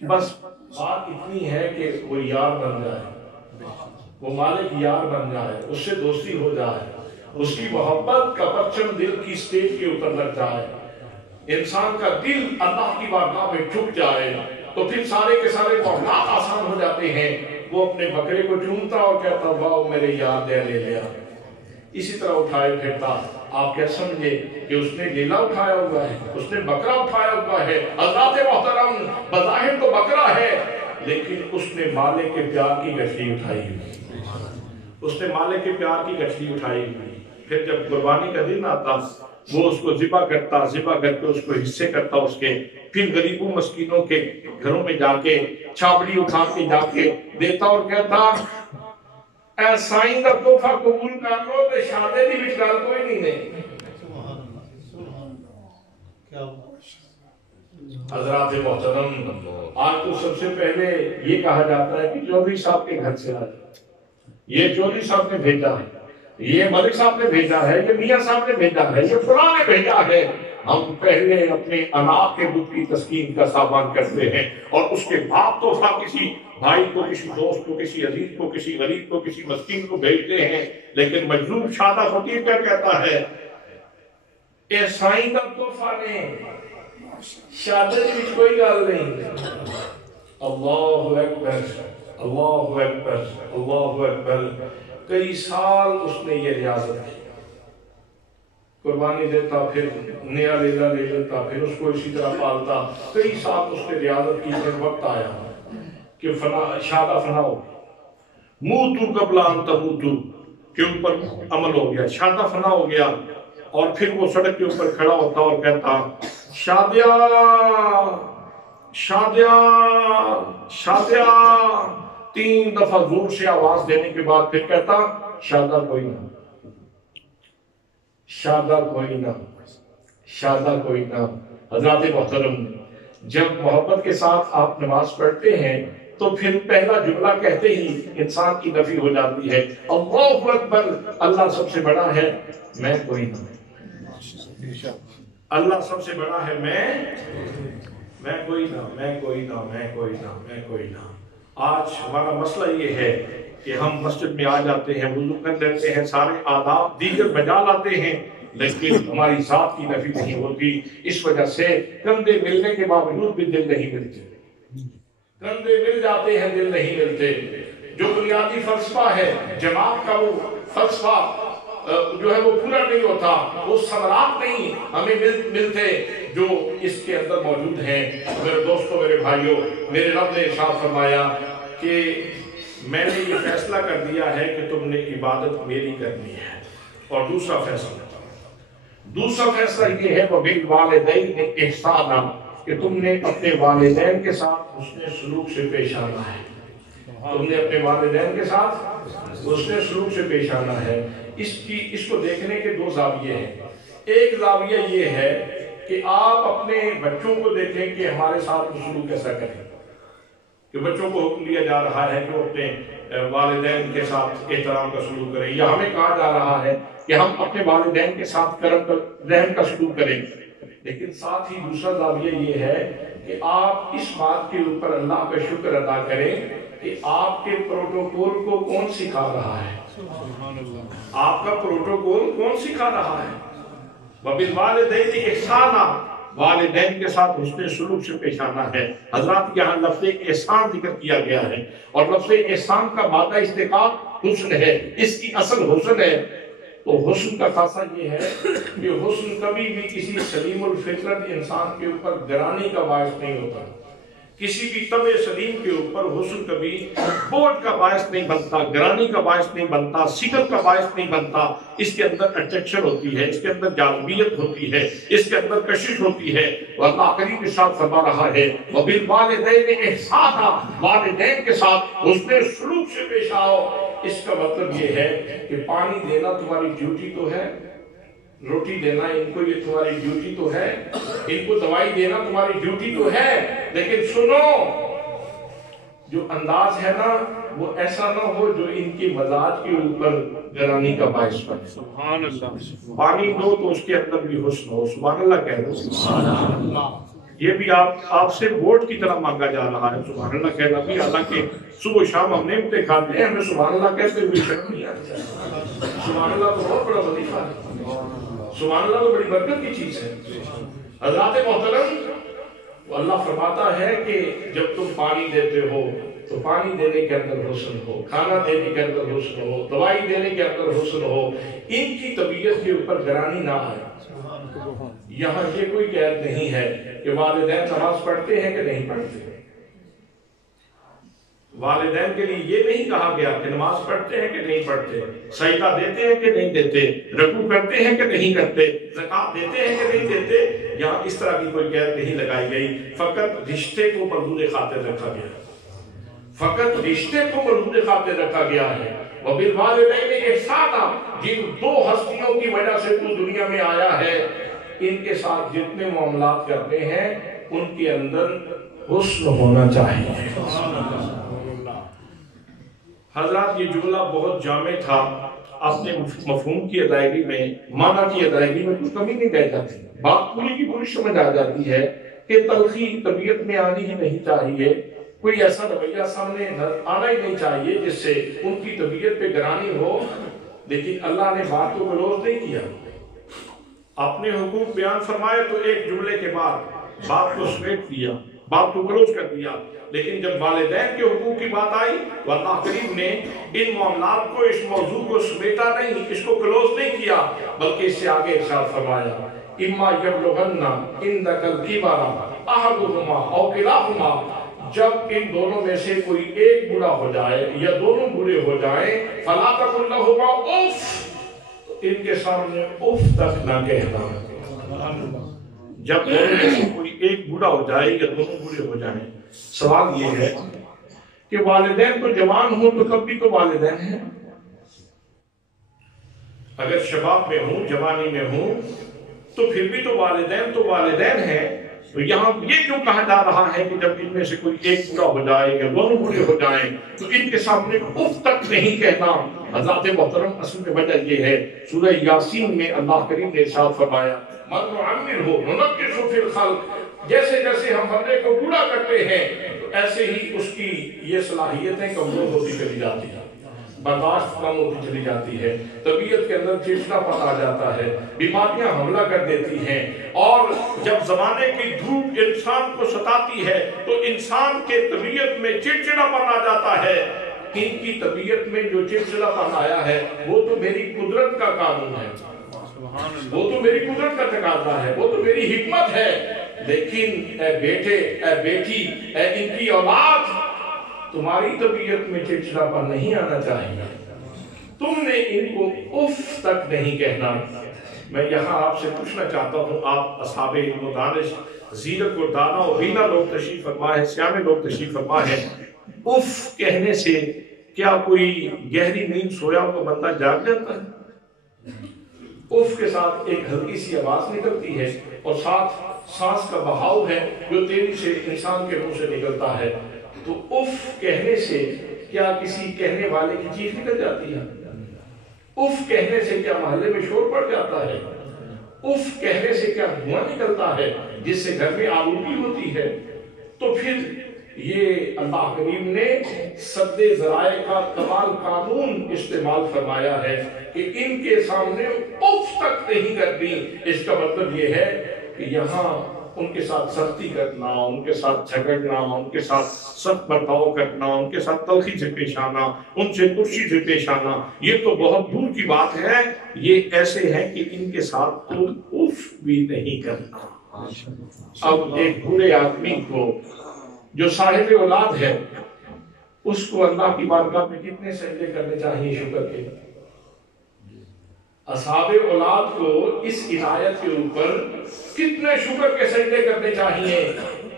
بس بات اتنی ہے کہ وہ یار بن جائے، وہ مالک یار بن جائے، اس سے دوستی ہو جائے، اس کی محبت کا پرچم دل کی سٹیج کے اوپر لگ جائے، انسان کا دل اللہ کی بارگاہ میں جھک جائے، تو پھر سارے کے سارے معاملات آسان ہو جاتے ہیں۔ وہ اپنے بکرے کو چومتا اور کہتا واؤ میرے یار دیا لے لیا، اسی طرح اٹھائے پھرتا۔ آپ کیا سمجھے کہ اس نے لیلا اٹھایا ہوا ہے، اس نے بکرا اٹھایا ہوا ہے؟ حضرات محترم بظاہر تو بکرا ہے، لیکن اس نے مالک کے پیار کی گٹھلی اٹھائی ہوئی، اس نے مالک کے پیار کی گٹھلی اٹھائی ہوئی۔ پھر جب قربانی کا دن آتا وہ اس کو ذبح کرتا، ذبح کر کے اس کو حصے کرتا اس کے، پھر غریبوں مسکینوں کے گھروں میں جا کے چھاپڑی اٹھا کے جا کے دیتا اور کہتا اے سائیں دا تحفہ قبول کر لو تے شادی دی وچ گل کوئی نہیں ہے۔ حضرات محترم آج تو سب سے پہلے یہ کہا جاتا ہے کہ چودھری صاحب کے گھر سے آ جائے، یہ چودھری صاحب نے بھیجا ہے، یہ ملک صاحب نے بھیجا ہے، یہ میاں صاحب نے بھیجا ہے، یہ فلاں نے بھیجا ہے۔ ہم پہلے اپنے اناق کے دکھ کی تسکین کا سامان کرتے ہیں، اور اس کے بعد تحفہ کسی بھائی کو، کسی دوست کو، کسی عزیز کو، کسی غریب کو، کسی مسکین کو بھیجتے ہیں۔ لیکن مجذوب شادہ فقیر کیا کہتا ہے؟ اے سائیں دا تحفہ نے شادی دی کوئی گل نہیں۔ اللہ اکبر، اللہ اکبر، اللہ اکبر۔ کئی سال اس نے یہ ریاضت کی، قربانی دیتا، پھر نیا لیلا لے لیتا، پھر اس کو اسی طرح پالتا، کئی سال اس نے ریاضت کی۔ پھر وقت آیا کہ شادہ فنا ہو، موتو قبل ان تموتو کے اوپر عمل ہو گیا، شادہ فنا ہو گیا، اور پھر وہ سڑک کے اوپر کھڑا ہوتا اور کہتا شادیا شادیا شادیا، 3 دفعہ زور سے آواز دینے کے بعد پھر کہتا شادہ کوئی نہ، شادہ کوئی نہ، شادہ کوئی نہ۔ حضرات محترم جب محبت کے ساتھ آپ نماز پڑھتے ہیں تو پھر پہلا جملہ کہتے ہی انسان کی نفی ہو جاتی ہے، اللہ اکبر، اللہ سب سے بڑا ہے، میں کوئی نہ، اللہ سب سے بڑا ہے، میں کوئی نہ، میں کوئی نہ، میں کوئی نہ، میں کوئی نہ۔ آج ہمارا مسئلہ یہ ہے کہ ہم مسجد میں آ جاتے ہیں، وضو کر لیتے ہیں، سارے آداب دیگر بجا لاتے ہیں، لیکن ہماری ذات کی نفی نہیں ہوتی۔ اس وجہ سے کندھے ملنے کے باوجود بھی دل نہیں ملتے، کندھے مل جاتے ہیں، دل نہیں ملتے۔ جو بنیادی فلسفہ ہے جماعت کا، وہ فلسفہ جو ہے وہ پورا نہیں ہوتا، وہ ثمرات نہیں ہمیں ملتے جو اس کے اندر موجود ہیں۔ میرے دوستوں، میرے بھائیوں، میرے رب نے ارشاد فرمایا کہ میں نے یہ فیصلہ کر دیا ہے کہ تم نے عبادت میری کرنی ہے۔ اور دوسرا فیصلہ یہ ہے وَبِالْوَالِدَيْنِ إِحْسَانًا، کہ تم نے اپنے والدین کے ساتھ حسن سلوک سے پیش آنا ہے۔ تم نے اپنے والدین کے ساتھ حسن سلوک سے پیش آنا ہے۔ اس کو دیکھنے کے دو زاویے ہیں۔ ایک زاویہ یہ ہے کہ آپ اپنے بچوں کو دیکھیں کہ ہمارے ساتھ سلوک کیسا کریں، کہ بچوں کو حکم دیا جا رہا ہے کہ وہ اپنے والدین کے ساتھ احترام کا سلوک کریں، یا ہمیں کہا جا رہا ہے کہ ہم اپنے والدین کے ساتھ رحم کا سلوک کریں۔ لیکن ساتھ ہی دوسرا زاویہ یہ ہے کہ آپ اس بات کے اوپر اللہ کا شکر ادا کریں کہ آپ کے پروٹوکول کو کون سکھا رہا ہے، آپ کا پروٹوکول کون سکھا رہا ہے۔ وَبِالْوَالِدَيْنِ إِحْسَانًا، والدین کے ساتھ حسن سلوک سے پیش آنا ہے۔ حضرات یہاں لفظ احسان ذکر کیا گیا ہے، اور لفظ احسان کا مادہ استحقاق حسن ہے، اس کی اصل حسن ہے۔ تو حسن کا خاصہ یہ ہے کہ حسن کبھی بھی کسی سلیم الفطرت انسان کے اوپر گرانی کا باعث نہیں ہوتا، کسی بھی طبع سلیم کے اوپر حسن کبھی بوجھ کا باعث نہیں بنتا، گرانی کا باعث نہیں بنتا، سکل کا باعث نہیں بنتا۔ اس کے اندر اٹریکشن ہوتی ہے، اس کے اندر جاذبیت ہوتی ہے، اس کے اندر کشش ہوتی ہے۔ اور اللہ کریم کے ساتھ فرما رہا ہے وَبِالْوَالِدَيْنِ إِحْسَانًا، والدین کے ساتھ حسن سلوک سے پیش آؤ۔ اس کا مطلب یہ ہے کہ پانی دینا تمہاری ڈیوٹی تو ہے، روٹی دینا ان کو یہ تمہاری ڈیوٹی تو ہے، ان کو دوائی دینا تمہاری ڈیوٹی تو ہے، لیکن سنو جو انداز ہے نا وہ ایسا نہ ہو جو ان کی مزاج کے اوپر گرانی کا باعث بنے۔ سبحان اللہ۔ پانی دو تو اس کے اندر بھی حسن ہو، سبحان اللہ کہہ دو۔ سبحان اللہ۔ یہ بھی آپ سے ووٹ کی طرح مانگا جا رہا ہے، سبحان اللہ کہنا بھی، حالانکہ صبح شام ہم نعمتیں کھاتے ہیں، ہمیں سبحان اللہ کہتے ہوئے شرم نہیں آتی۔ سبحان اللہ تو بہت بڑا وظیفہ ہے، سبحان اللہ تو بڑی برکت کی چیز ہے۔ حضرات محترم، وہ اللہ فرماتا ہے کہ جب تم پانی دیتے ہو تو پانی دینے کے اندر حسن ہو، کھانا دینے کے اندر حسن ہو، دوائی دینے کے اندر حسن ہو، ان کی طبیعت کے اوپر گرانی نہ آئے۔ یہاں یہ کوئی قید نہیں ہے کہ والدین نماز پڑھتے ہیں کہ نہیں پڑھتے، والدین کے لیے یہ نہیں کہا گیا کہ نماز پڑھتے ہیں کہ نہیں پڑھتے، سجدہ دیتے ہیں کہ نہیں دیتے، رکوع کرتے ہیں کہ نہیں کرتے، زکات دیتے ہیں کہ نہیں دیتے۔ یہاں اس طرح کی کوئی قید نہیں لگائی گئی، فقط رشتے کو مردود خاطر رکھا گیا، فقط رشتے کو مردود خاطر رکھا گیا ہے۔ وَبِالْوَالِدَيْنِ إِحْسَانًا، جن دو ہستیوں کی وجہ سے تو دنیا میں آیا ہے، ان کے ساتھ جتنے معاملات کرتے ہیں ان کے اندر حسن ہونا چاہیے۔ حضرات یہ جملہ بہت جامع تھا، اپنے مفہوم کی ادائیگی میں، معنی کی ادائیگی میں کچھ کمی نہیں رہ جاتی، بات پوری کی پوری سمجھ آ جاتی ہے کہ تلخی طبیعت میں آنی ہی نہیں چاہیے، کوئی ایسا رویہ سامنے آنا ہی نہیں چاہیے جس سے ان کی طبیعت پہ گرانی ہو۔ لیکن اللہ نے بات کو کلوز نہیں کیا، اپنے حقوق بیان فرمائے تو ایک جملے کے بعد بات کو سمیٹ دیا، بات کو کلوز کر دیا۔ لیکن جب والدین کے حقوق کی بات آئی تو اللہ کریم نے ان معاملات کو، اس موضوع کو سمیٹا نہیں، اس کو کلوز نہیں کیا، بلکہ اس سے آگے ارشاد فرمایا اما یبلغن عندک الکبر احدہما او کلاہما، جب ان دونوں میں سے کوئی ایک بوڑھا ہو جائے یا دونوں بوڑھے ہو جائیں، فلا تقل لہما اف، تو ان کے سامنے اف تک نہ کہنا۔ جب دونوں میں سے کوئی ایک بوڑھا ہو جائے یا دونوں بوڑھے ہو جائیں، سوال یہ ہے کہ والدین تو جوان ہوں تو کب بھی تو والدین ہیں، اگر شباب میں ہوں، جوانی میں ہوں، تو پھر بھی تو والدین ہیں۔ تو یہاں یہ کیوں کہا جا رہا ہے کہ جب ان میں سے کوئی ایک بوڑھا ہو جائے یا دونوں بوڑھے ہو جائیں تو ان کے سامنے اف تک نہیں کہنا؟ حضرات محترم، اصل میں وجہ یہ ہے، سورہ یاسین میں اللہ کریم نے ارشاد فرمایا مَن نُعَمِّرْهُ نُنَكِّسُ فِي الْخَلْقِ، جیسے جیسے ہم بندے کو بوڑھا کرتے ہیں تو ایسے ہی اس کی یہ صلاحیتیں کمزور ہوتی چلی جاتی ہیں، برداشت کم ہوتی چلی جاتی ہے، طبیعت کے اندر چڑچڑا پن آ جاتا ہے، بیماریاں حملہ کر دیتی ہیں، اور جب زمانے کی دھوپ انسان کو ستاتی ہے تو انسان کے طبیعت میں چڑچڑا پن آ جاتا ہے۔ ان کی طبیعت میں جو چڑچڑا پن آیا ہے وہ تو میری قدرت کا قانون ہے، وہ تو میری قدرت کا تقاضا ہے، وہ تو میری حکمت ہے، لیکن اے بیٹے، اے بیٹی، اے ان کی اولاد، تمہاری طبیعت میں چڑچڑا پن نہیں آنا چاہیے، تم نے ان کو اف تک نہیں کہنا۔ میں یہاں آپ سے پوچھنا چاہتا ہوں، آپ اصحاب علم و دانش، زیرک و دانا و بینا لوگ تشریف فرما ہے، سیانے لوگ تشریف فرما ہے، اف کہنے سے کیا کوئی گہری نیند سویا ہوا بندہ جاگ جاتا ہے؟ اف کے ساتھ ایک ہلکی سی آواز نکلتی ہے اور ساتھ سانس کا بہاؤ ہے جو تیزی سے انسان کے منہ سے نکلتا ہے. تو اف کہنے سے کیا کسی کہنے والے کی چیخ نکل جاتی ہے؟ اف کہنے سے کیا محلے میں شور پڑ جاتا ہے؟ اف کہنے سے کیا دھواں نکلتا ہے جس سے گھر میں آلودگی ہوتی ہے؟ تو پھر یہ اللہ کریم نے سد ذرائع کا کمال قانون استعمال فرمایا ہے کہ ان کے سامنے اف تک نہیں کرنی. اس کا مطلب یہ ہے کہ یہاں ان کے ساتھ سختی کرنا، ان کے ساتھ جھگڑنا، ان کے ساتھ سخت برتاؤ کرنا، ان کے ساتھ تلخی سے پیش آنا، ان سے ترشی سے پیش آنا، یہ تو بہت دور کی بات ہے. یہ ایسے ہے کہ ان کے ساتھ تو اف بھی نہیں کرنا. اب ایک بوڑھے آدمی کو جو صاحب اولاد ہے اس کو اللہ کی بارگاہ میں کتنے سجدے کرنے چاہیے شکر کے؟ اصحاب اولاد کو اس عنایت کے اوپر کتنے شکر کے سجدے کرنے چاہیے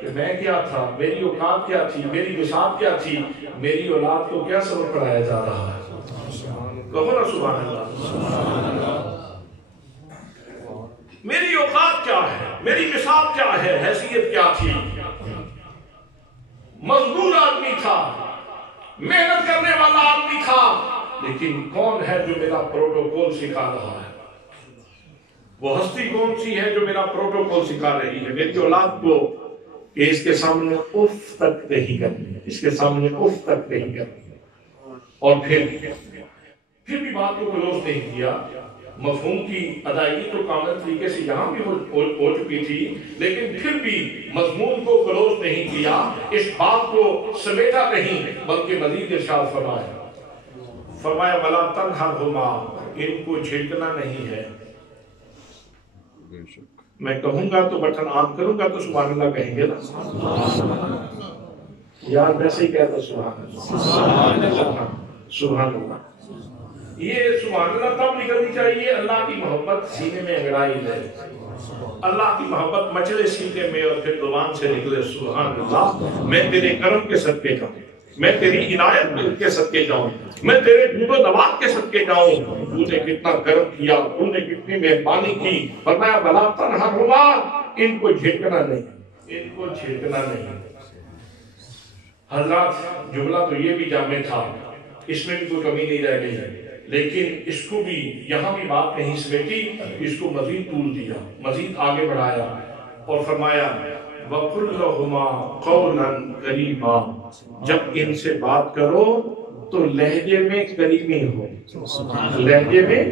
کہ میں کیا تھا، میری اوقات کیا تھی، میری وسعت کیا تھی، میری اولاد کو کیا سبق پڑھایا جا رہا ہے. کہو نا سبحان اللہ. میری اوقات کیا ہے، میری وسعت کیا ہے، حیثیت کیا تھی. مزدور آدمی تھا، محنت کرنے والا آدمی تھا، لیکن کون ہے جو میرا پروٹوکول سکھا رہا ہے؟ وہ ہستی کون سی ہے جو میرا پروٹوکول سکھا رہی ہے میری اولاد کو کہ اس کے سامنے اف تک نہیں کرنی، اس کے سامنے اف تک نہیں کرنی. اور پھر بھی بات کو کلوز نہیں کیا. مفہوم کی ادائیگی تو کامل طریقے سے یہاں بھی ہو چکی تھی، لیکن پھر بھی مضمون کو کلوز نہیں کیا، اس بات کو سمیٹا نہیں، بلکہ مزید ارشاد فرمایا وَلَا تَنْهَرْهُمَا، ان کو جھڑکنا نہیں ہے. میں کہوں گا تو بٹن آن کروں گا تو سبحان اللہ کہیں گے نا یار، ویسے ہی کہتا سبحان اللہ. سبحان اللہ یہ سبحان اللہ تب نکلنی چاہیے اللہ کی محبت سینے میں انگڑائی ہے، اللہ کی محبت مچلے سینے میں اور پھر زبان سے نکلے سبحان اللہ. میں تیرے کرم کے صدقے جاؤں، میں تیری عنایت کے صدقے جاؤں، میں تیرے جود و نواز کے صدقے جاؤں. تو نے کتنا کرم کیا، تو نے کتنی مہربانی کی. فرمایا وَلَا تَنْهَرْهُمَا، ان کو جھڑکنا نہیں، ان کو جھڑکنا نہیں. حضرات جملہ تو یہ بھی جامع تھا، اس میں بھی کوئی کمی نہیں رہ گئی ہے، لیکن اس کو بھی یہاں بھی بات نہیں سمیٹی، اس کو مزید طول دیا، مزید آگے بڑھایا اور فرمایا وَقُلْ لَهُمَا قَوْلًا قَرِيبًا، جب ان سے بات کرو تو لہجے میں کریمی ہو، لہجے میں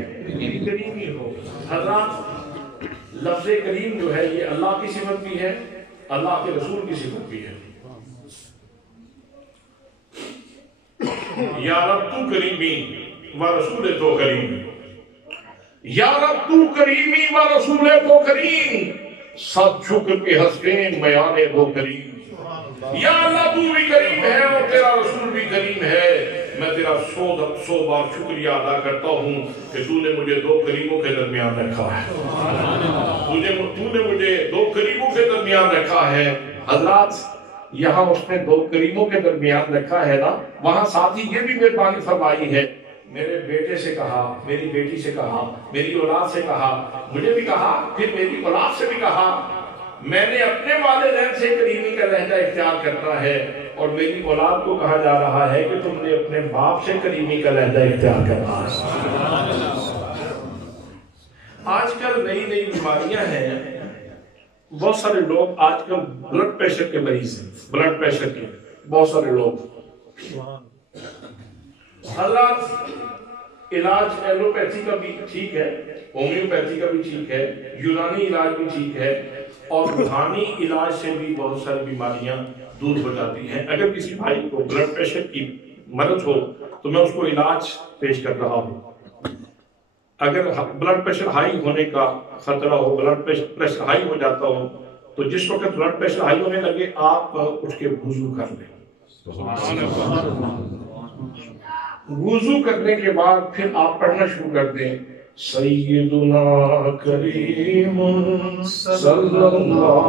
کریمی ہو. حضرات لفظ کریم جو ہے یہ اللہ کی صفت بھی ہے، اللہ کے رسول کی صفت بھی ہے. یا رب تو کریمی و رسول تو کریم، یا رب تو کریمی و رسول تو کریم، سب شکر کے حسین میانے وہ کریم. یا اللہ تو بھی کریم ہے اور تیرا رسول بھی کریم ہے. میں تیرا 100 بار شکریہ ادا کرتا ہوں کہ تو نے مجھے دو کریموں کے درمیان رکھا ہے، تو نے مجھے دو کریموں کے درمیان رکھا ہے. حضرات یہاں اس نے دو کریموں کے درمیان رکھا ہے نا، وہاں ساتھ ہی یہ بھی مہربانی فرمائی ہے. میرے بیٹے سے کہا، میری بیٹی سے کہا، میری اولاد سے کہا، مجھے بھی کہا، پھر میری اولاد سے بھی کہا. میں نے اپنے والدین سے کریمی کا لہجہ اختیار کرنا ہے اور میری اولاد کو کہا جا رہا ہے کہ تم نے اپنے باپ سے کریمی کا لہجہ اختیار کرنا ہے. آج کل نئی نئی بیماریاں ہیں. بہت سارے لوگ آج کل بلڈ پریشر کے مریض ہیں، بلڈ پریشر کے بہت سارے لوگ. حضرات علاج ایلوپیتھی کا بھی ٹھیک ہے، ہومیوپیتھی کا بھی ٹھیک ہے، یونانی علاج بھی ٹھیک ہے، اور روحانی علاج سے بھی بہت ساری بیماریاں دور ہو جاتی ہیں. اگر کسی بھائی کو بلڈ پریشر کی مرض ہو تو میں اس کو علاج پیش کر رہا ہوں. اگر بلڈ پریشر ہائی ہونے کا خطرہ ہو، بلڈ پریشر ہائی ہو جاتا ہو، تو جس وقت بلڈ پریشر ہائی ہونے لگے آپ اٹھ کے وضو کر لیں. وضو کرنے کے بعد پھر آپ پڑھنا شروع کر دیں سیدنا کریم صلی اللہ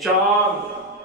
4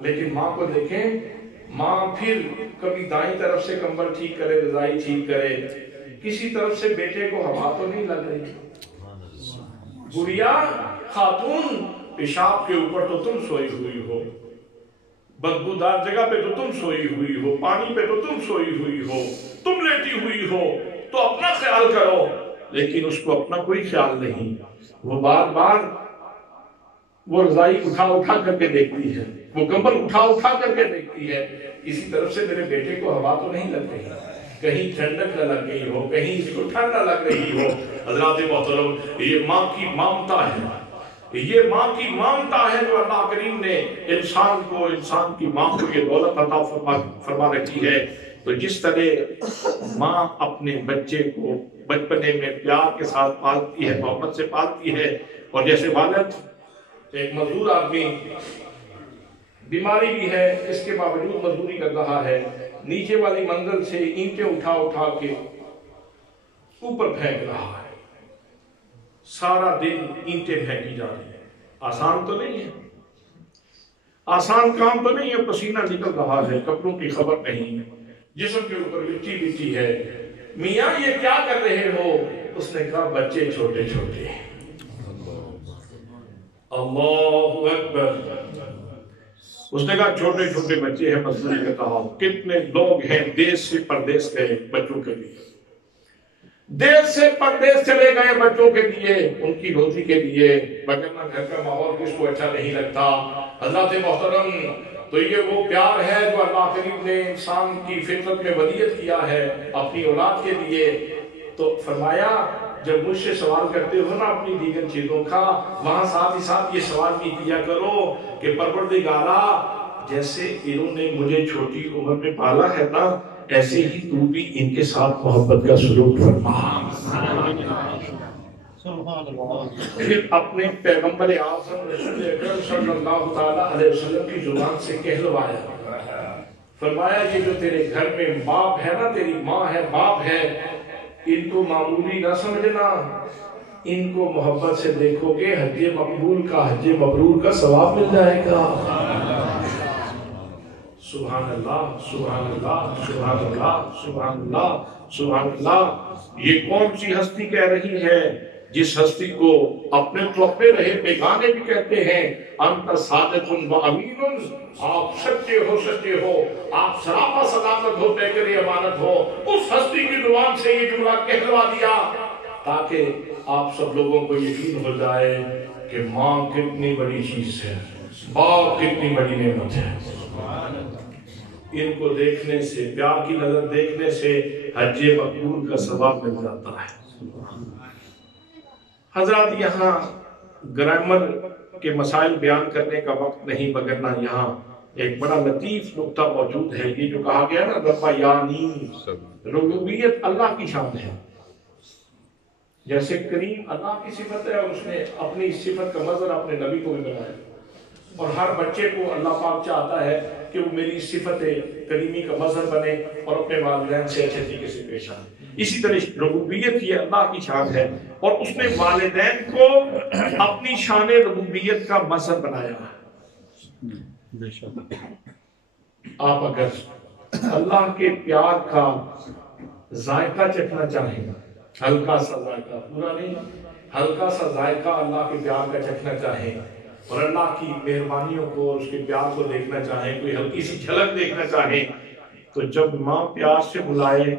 لیکن ماں کو دیکھیں، ماں پھر کبھی دائیں طرف سے کمبل ٹھیک کرے، رضائی ٹھیک کرے، کسی طرف سے بیٹے کو ہوا تو نہیں لگ رہی۔ گڑیا خاتون، پیشاب کے اوپر تو تم سوئی ہوئی ہو، بدبودار جگہ پہ تو تم سوئی ہوئی ہو، پانی پہ تو تم سوئی ہوئی ہو، تم لیٹی ہوئی ہو، تو اپنا خیال کرو۔ لیکن اس کو اپنا کوئی خیال نہیں، وہ بار بار وہ رضائی اٹھا کر کے دیکھتی ہے، وہ کمبل اٹھا کر کے دیکھتی ہے، کسی طرف سے میرے بیٹے کو ہوا تو نہیں لگ رہی، کہیں ٹھنڈک نہ لگ گئی ہو، کہیں اس کو ٹھنڈ نہ لگ رہی ہو۔ حضرات محترم، یہ ماں کی ممتا ہے، یہ ماں کی ممتا ہے جو اللہ کریم نے انسان کی ماں کو یہ دولت عطا فرما رکھی ہے۔ تو جس طرح ماں اپنے بچے کو بچپنے میں پیار کے ساتھ پالتی ہے، محبت سے پالتی ہے، اور جیسے والد ایک مزدور آدمی بیماری بھی ہے، اس کے باوجود مزدوری کر رہا ہے، نیچے والی منزل سے اینٹیں اٹھا کے اوپر پھینک رہا ہے، سارا دن اینٹیں پھینکی جا رہی ہیں، آسان تو نہیں ہے، آسان کام تو نہیں ہے، پسینہ نکل رہا ہے، کپڑوں کی خبر نہیں ہے، جسم کے اوپر مٹی ہے۔ میاں یہ کیا کر رہے ہو؟ اس نے کہا بچے چھوٹے چھوٹے ہیں۔ اللہ اکبر۔ اس نے کہا چھوٹے چھوٹے بچے ہیں، مزدوری کر رہا ہوں۔ کتنے لوگ ہیں دیش سے پردیش گئے بچوں کے لیے، دیش سے پردیش چلے گئے بچوں کے لیے، ان کی روزی کے لیے، وگرنہ گھر کا ماحول کس کو اچھا نہیں لگتا۔ حضرات محترم، تو یہ وہ پیار ہے جو اللہ کریم نے انسان کی فطرت میں ودیعت کیا ہے اپنی اولاد کے لیے۔ تو فرمایا جب مجھ سے سوال کرتے ہو نا اپنی دیگر چیزوں کا، وہاں ساتھ ہی ساتھ یہ سوال بھی کیا کرو کہ پروردگارا، جیسے انہوں نے مجھے چھوٹی عمر میں پالا ہے نا، ایسے ہی تو بھی ان کے ساتھ محبت کا سلوک فرما۔ پھر اپنے پیغمبر اعظم رسول اکرم صلی اللہ تعالیٰ علیہ وسلم کی زبان سے کہلوایا، فرمایا یہ جو تیرے گھر میں باپ ہے نا، تیری ماں ہے، باپ ہے، ان کو معمولی نہ سمجھنا، ان کو محبت سے دیکھو گے، حج مقبول کا، حج مبرور کا ثواب مل جائے گا۔ سبحان اللہ، سبحان اللہ، سبحان اللہ، سبحان اللہ، سبحان اللہ۔ یہ کون سی ہستی کہہ رہی ہے؟ جس ہستی کو اپنے تو اپنے رہے بیگانے بھی کہتے ہیں، انت صادق و امین، آپ سچے ہو، آپ سراپا صداقت ہو، پیکر امانت ہو، اس ہستی کی زبان سے یہ جملہ کہلوا دیا تاکہ آپ سب لوگوں کو یقین ہو جائے کہ ماں کتنی بڑی چیز ہے، باپ کتنی بڑی نعمت ہے۔ ان کو دیکھنے سے، پیار کی نظر دیکھنے سے حج مقبول کا ثواب مل جاتا ہے۔ حضرات یہاں گرامر کے مسائل بیان کرنے کا وقت نہیں، مگرنہ یہاں ایک بڑا لطیف نقطہ موجود ہے، یہ جو کہا گیا نا رب یعنی، ربوبیت اللہ کی شان ہے، جیسے کریم اللہ کی صفت ہے اور اس نے اپنی صفت کا مظہر اپنے نبی کو بھی بنایا، اور ہر بچے کو اللہ پاک چاہتا ہے کہ وہ میری صفت کریمی کا مظہر بنے اور اپنے والدین سے اچھے طریقے سے پیش آئے۔ اسی طرح ربوبیت یہ اللہ کی شان ہے، اور اس نے والدین کو اپنی شان ربوبیت کا مظہر بنایا۔ آپ اگر اللہ کے پیار کا ذائقہ چکھنا چاہیں، ہلکا سا ذائقہ، پورا نہیں، ہلکا سا ذائقہ اللہ کے پیار کا چکھنا چاہیں، اور اللہ کی مہربانیوں کو اور اس کے پیار کو دیکھنا چاہیں، کوئی ہلکی سی جھلک دیکھنا چاہیں، تو جب ماں پیار سے بلائے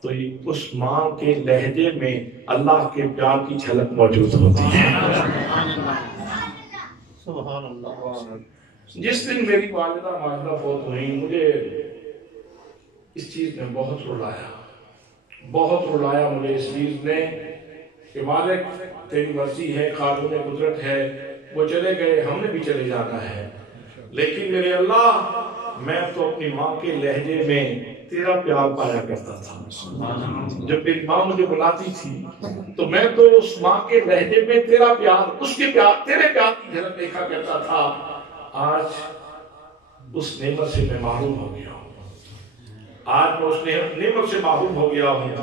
تو اس ماں کے لہجے میں اللہ کے پیار کی جھلک موجود ہوتی ہے۔ سبحان اللہ۔ جس دن میری والدہ ماجدہ فوت ہوئی، مجھے اس چیز نے بہت رلایا مجھے اس چیز نے کہ مالک تیری مرضی ہے، قانون قدرت ہے، وہ چلے گئے، ہم نے بھی چلے جانا ہے، لیکن میرے اللہ، میں تو اپنی ماں کے لہجے میں تیرا پیار پایا کرتا تھا۔ جب میری ماں مجھے بلاتی تھی تو میں تو اس ماں کے لہجے میں تیرا پیار، اس کے پیار، تیرے پیار کی جھلک دیکھا کرتا تھا۔ آج اس نعمت سے میں محروم ہو گیا ہوں، آج میں اس نعمت سے محروم ہو گیا ہوں۔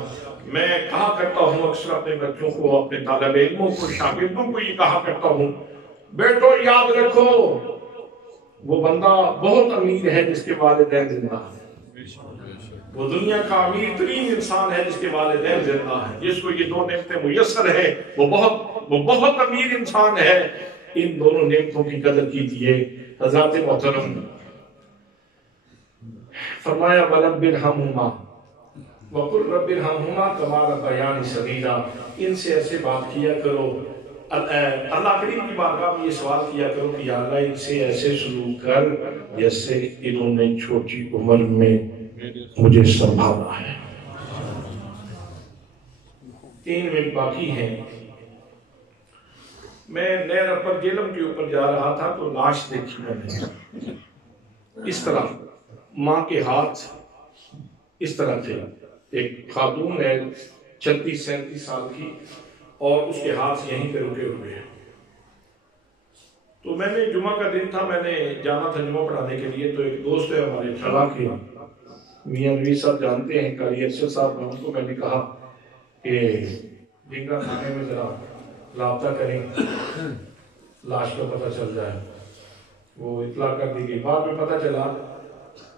میں کہا کرتا ہوں اکثر اپنے بچوں کو، اپنے طالب علموں کو، شاگردوں کو یہ کہا کرتا ہوں، بیٹو یاد رکھو، وہ بندہ بہت امیر ہے جس کے والدین زندہ ہیں، وہ دنیا کا امیر ترین انسان ہے جس کے والدین زندہ ہیں، جس کو یہ دو نعمتیں میسر ہیں وہ بہت امیر انسان ہے۔ ان دونوں نعمتوں کی قدر کیجیے۔ حضرات محترم، فرمایا وَرَبِّ ارْحَمْهُمَا وَقُلْ رَبِّ ارْحَمْهُمَا كَمَا رَبَّيَانِي صَغِيرًا، ان سے ایسے بات کیا کرو۔ اللہ کریم کی بارگاہ میں یہ سوال کیا کرو کہ یا اللہ ان سے ایسے سلوک کر جیسے انہوں نے چھوٹی عمر میں مجھے سنبھالا ہے۔ 3 منٹ باقی ہیں۔ میں نہر اپر جیلم کے اوپر جا رہا تھا تو لاش دیکھی میں نے، اس طرح ماں کے ہاتھ اس طرح تھے، ایک خاتون ہے 36-37 سال کی اور اس کے ہاتھ یہیں پہ رکے ہوئے ہیں۔ تو میں نے جمعہ کا دن تھا، میں نے جانا تھا جمعہ پڑھانے کے لیے، تو ایک دوست ہے ہمارے ٹھلا کے میاں نوی صاحب جانتے ہیں قاری ارشد صاحب، ان کو میں نے کہا کہ ڈنگا کھانے میں ذرا رابطہ کریں، لاش کا پتہ چل جائے۔ وہ اطلاع کر دی گئی، بعد میں پتہ چلا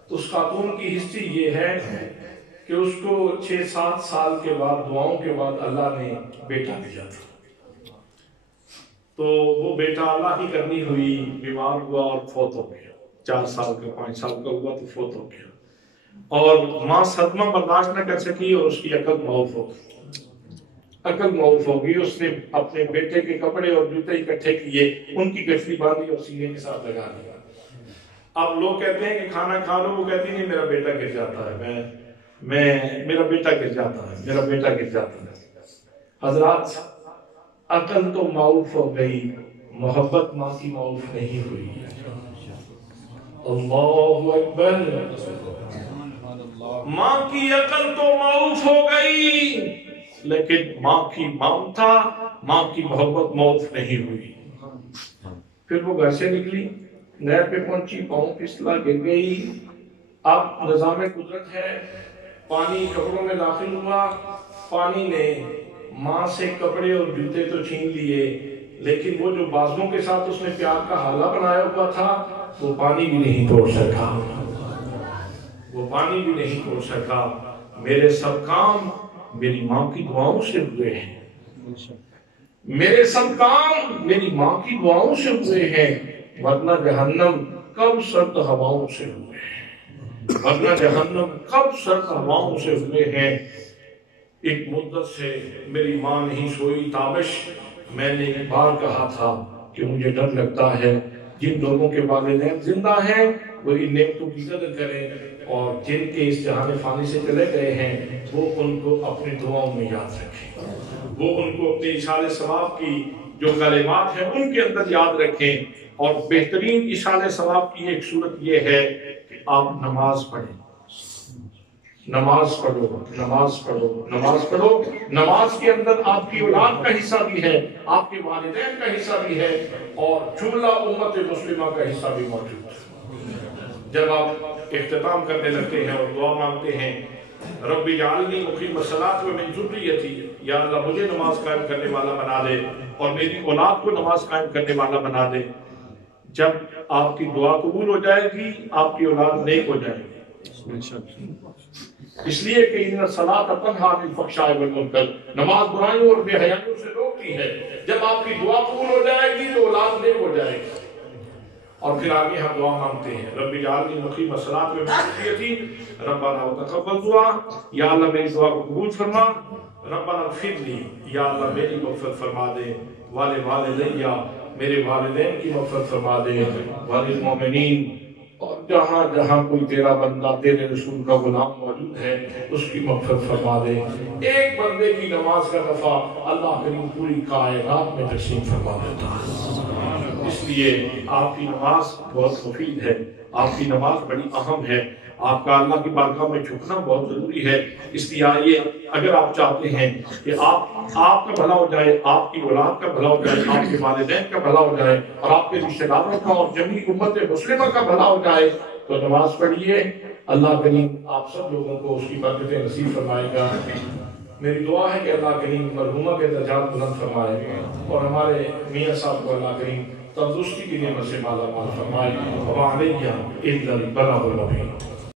اس خاتون کی ہسٹری یہ ہے کہ اس کو 6-7 سال کے بعد دعاؤں کے بعد اللہ نے بیٹا دیا تھا، تو وہ بیٹا اللہ کی کرنی ہوئی، بیمار ہوا اور فوت ہو گیا، 4 سال کا 5 سال کا ہوا تو فوت ہو گیا، اور ماں صدمہ برداشت نہ کر سکی اور اس کی عقل معاف ہو گئی۔ اس نے اپنے بیٹے کے کپڑے اور جوتے اکٹھے کیے، ان کی گٹھلی باندھی اور سینے کے ساتھ لگا دیا۔ اب لوگ کہتے ہیں کہ کھانا کھا لو، وہ کہتی نہیں میرا بیٹا گر جاتا ہے، میرا بیٹا گر جاتا ہے، میرا بیٹا گر جاتا ہے۔ حضرات، عقل تو معاف ہو گئی، محبت ماں کی معاف نہیں ہوئی۔ اللہ اکبر، ماں کی عقل تو معاف ہو گئی لیکن ماں کی ممتا، ماں کی محبت معاف نہیں ہوئی۔ پھر وہ گھر سے نکلی، نہر پہ پہنچی، پاؤں پھسلا، گر گئی۔ اب نظام قدرت ہے، پانی کپڑوں میں داخل ہوا، پانی نے ماں سے کپڑے اور جوتے تو چھین لیے، لیکن وہ جو بازوؤں کے ساتھ اس نے پیار کا حالہ بنایا ہوا تھا وہ پانی بھی نہیں توڑ سکا، وہ پانی بھی نہیں توڑ سکا۔ میرے سب کام میری ماں کی دعاؤں سے ہوئے ہیں، میرے سب کام میری ماں کی دعاؤں سے ہوئے ہیں، ورنہ جہنم کب سرد ہواؤں سے ہوئے ہیں، ورنہ جہنم کب سرد ہواؤں سے ہوئے ہیں۔ ایک مدت سے میری ماں نہیں سوئی تابش، میں نے ایک بار کہا تھا کہ مجھے ڈر لگتا ہے جن لوگوں کے والدین زندہ ہیں وہ ان نعمتوں کی قدر کریں، اور جن کے اس جہان فانی سے چلے گئے ہیں وہ ان کو اپنی دعاؤں میں یاد رکھیں، وہ ان کو اپنے اشارے ثواب کی جو کلمات ہیں ان کے اندر یاد رکھیں۔ اور بہترین اشارے ثواب کی ایک صورت یہ ہے کہ آپ نماز پڑھیں، نماز پڑھو، نماز پڑھو، نماز پڑھو۔ نماز کے اندر آپ کی اولاد کا حصہ بھی ہے، آپ کے والدین کا حصہ بھی ہے، اور جملہ امت مسلمہ کا حصہ بھی موجود ہے۔ جب آپ اختتام کرنے لگتے ہیں اور دعا مانگتے ہیں رب اجعلنی مقیم الصلاۃ ومن ذریتی، یا اللہ مجھے نماز قائم کرنے والا بنا دے اور میری اولاد کو نماز قائم کرنے والا بنا دے، جب آپ کی دعا قبول ہو جائے گی آپ کی اولاد نیک ہو جائے گی، اس لیے کہ ان الصلاۃ تنہی عن الفحشاء والمنکر، نماز برائیوں اور بے حیائیوں سے روکتی ہے۔ جب آپ کی دعا قبول ہو جائے گی تو اولاد نیک ہو جائے گی۔ اور پھر آگے ہم دعا مانگتے ہیں رب اجعلنی مقیم الصلاۃ ومن ذریتی ربنا وتقبل دعا، یا اللہ میری دعا کو قبول فرما، ربنا اغفر لی، یا اللہ میری مغفرت فرما دے، والدیا میرے والدین کی مغفرت فرما دے، والمؤمنین، اور جہاں جہاں کوئی تیرا بندہ تیرے رسول کا غلام موجود ہے اس کی مغفرت فرما دے۔ ایک بندے کی نماز کا نفع اللہ کریم پوری کائنات میں تقسیم فرما دیتا ہے۔ اس لیے آپ کی نماز بہت مفید ہے، آپ کی نماز بڑی اہم ہے، آپ کا اللہ کی بارگاہ میں جھکنا بہت ضروری ہے۔ اس لیے آئیے، اگر آپ چاہتے ہیں کہ آپ کا بھلا ہو جائے، آپ کی اولاد کا بھلا ہو جائے، آپ کے والدین کا بھلا ہو جائے، اور آپ کے رشتہ داروں کا اور جمیع امت مسلمہ کا بھلا ہو جائے، تو نماز پڑھیے۔ اللہ کریم آپ سب لوگوں کو اس کی برکتیں نصیب فرمائے گا۔ میری دعا ہے کہ اللہ کریم مرحومہ کے درجات بلند فرمائے اور ہمارے میاں صاحب کو اللہ کریم تندرستی کی نعمت سے مالا مال فرمائے وعلیہ الا البلاغ المبین